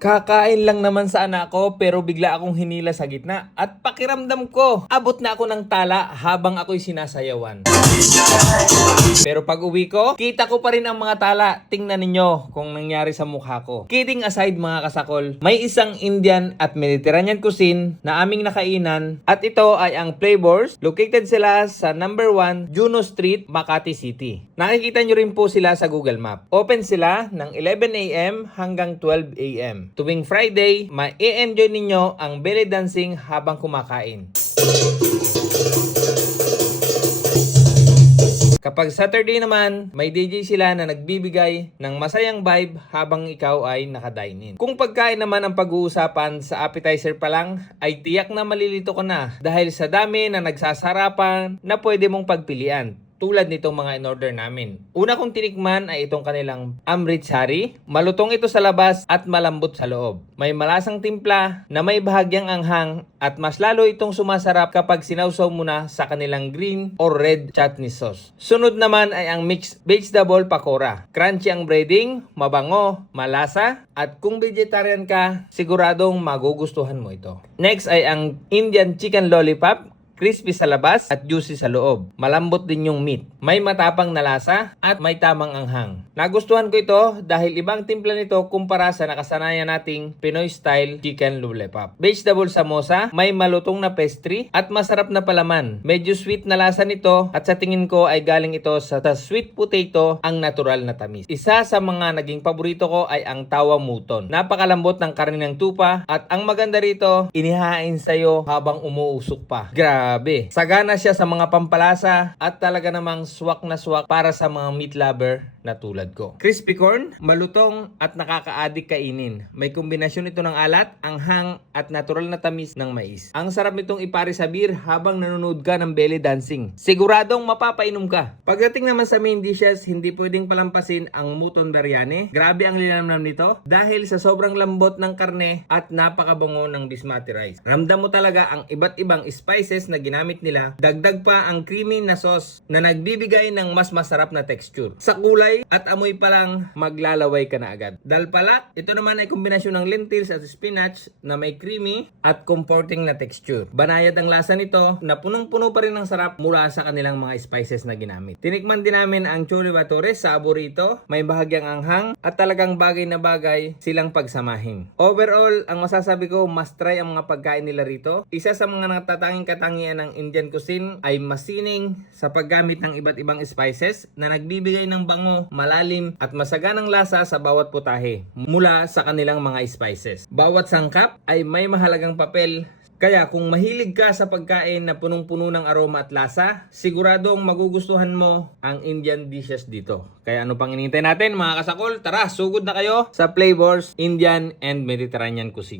Kakain lang naman sana ako pero bigla akong hinila sa gitna at pakiramdam ko, abot na ako ng tala habang ako'y sinasayawan. Pero pag uwi ko, kita ko pa rin ang mga tala. Tingnan ninyo kung nangyari sa mukha ko. Kidding aside mga kasakol, may isang Indian at Mediterranean cuisine na aming nakainan at ito ay ang Flavors. Located sila sa number 1 Juno Street, Makati City. Nakikita nyo rin po sila sa Google Map. Open sila ng 11 a.m. hanggang 12 a.m. Tuwing Friday, ma-enjoy ninyo ang belly dancing habang kumakain. Kapag Saturday naman, may DJ sila na nagbibigay ng masayang vibe habang ikaw ay nakadine in. Kung pagkain naman ang pag-uusapan sa appetizer pa lang, ay tiyak na malilito ko na dahil sa dami na nagsasarapan na pwede mong pagpilian. Tulad nitong mga in-order namin. Una kong tinikman ay itong kanilang Amritsari. Malutong ito sa labas at malambot sa loob. May malasang timpla na may bahagyang anghang at mas lalo itong sumasarap kapag sinawsaw mo na sa kanilang green or red chutney sauce. Sunod naman ay ang mixed vegetable pakora. Crunchy ang breading, mabango, malasa, at kung vegetarian ka, siguradong magugustuhan mo ito. Next ay ang Indian chicken lollipop. Crispy sa labas at juicy sa loob. Malambot din yung meat. May matapang na lasa at may tamang anghang. Nagustuhan ko ito dahil ibang timpla nito kumpara sa nakasanayan nating Pinoy style chicken lollipop. Vegetable samosa, may malutong na pastry at masarap na palaman. Medyo sweet na lasa nito at sa tingin ko ay galing ito sa sweet potato ang natural na tamis. Isa sa mga naging paborito ko ay ang tawa muton. Napakalambot ng karne ng tupa at ang maganda rito, inihain sa'yo habang umuusok pa. Grabe. Sagana siya sa mga pampalasa at talaga namang swak na swak para sa mga meat lover na tulad ko. Crispy corn, malutong at nakaka-addict kainin. May kombinasyon ito ng alat, anghang at natural na tamis ng mais. Ang sarap nitong ipare sa beer habang nanonood ka ng belly dancing. Siguradong mapapainom ka. Pagdating naman sa main dishes, hindi pwedeng palampasin ang muton biryani. Grabe ang linamnam nito dahil sa sobrang lambot ng karne at napakabango ng basmati rice. Ramdam mo talaga ang iba't ibang spices na ginamit nila. Dagdag pa ang creamy na sauce na nagbibigay ng mas masarap na texture. Sa kulay at amoy pa lang, maglalaway ka na agad. Dalpalak, ito naman ay kombinasyon ng lentils at spinach na may creamy at comforting na texture. Banayad ang lasa nito na punong-puno pa rin ng sarap mula sa kanilang mga spices na ginamit. Tinikman din namin ang chole bhature sa aborito, may bahagyang anghang at talagang bagay na bagay silang pagsamahin. Overall, ang masasabi ko, must try ang mga pagkain nila rito. Isa sa mga natatanging katangian ng Indian cuisine ay masining sa paggamit ng iba't ibang spices na nagbibigay ng bango, malalim at masaganang lasa sa bawat putahe mula sa kanilang mga spices. Bawat sangkap ay may mahalagang papel. Kaya kung mahilig ka sa pagkain na punong-puno ng aroma at lasa, siguradong magugustuhan mo ang Indian dishes dito. Kaya ano pang inintay natin mga kasakol? Tara, sugod na kayo sa Flavors Indian and Mediterranean Cuisine.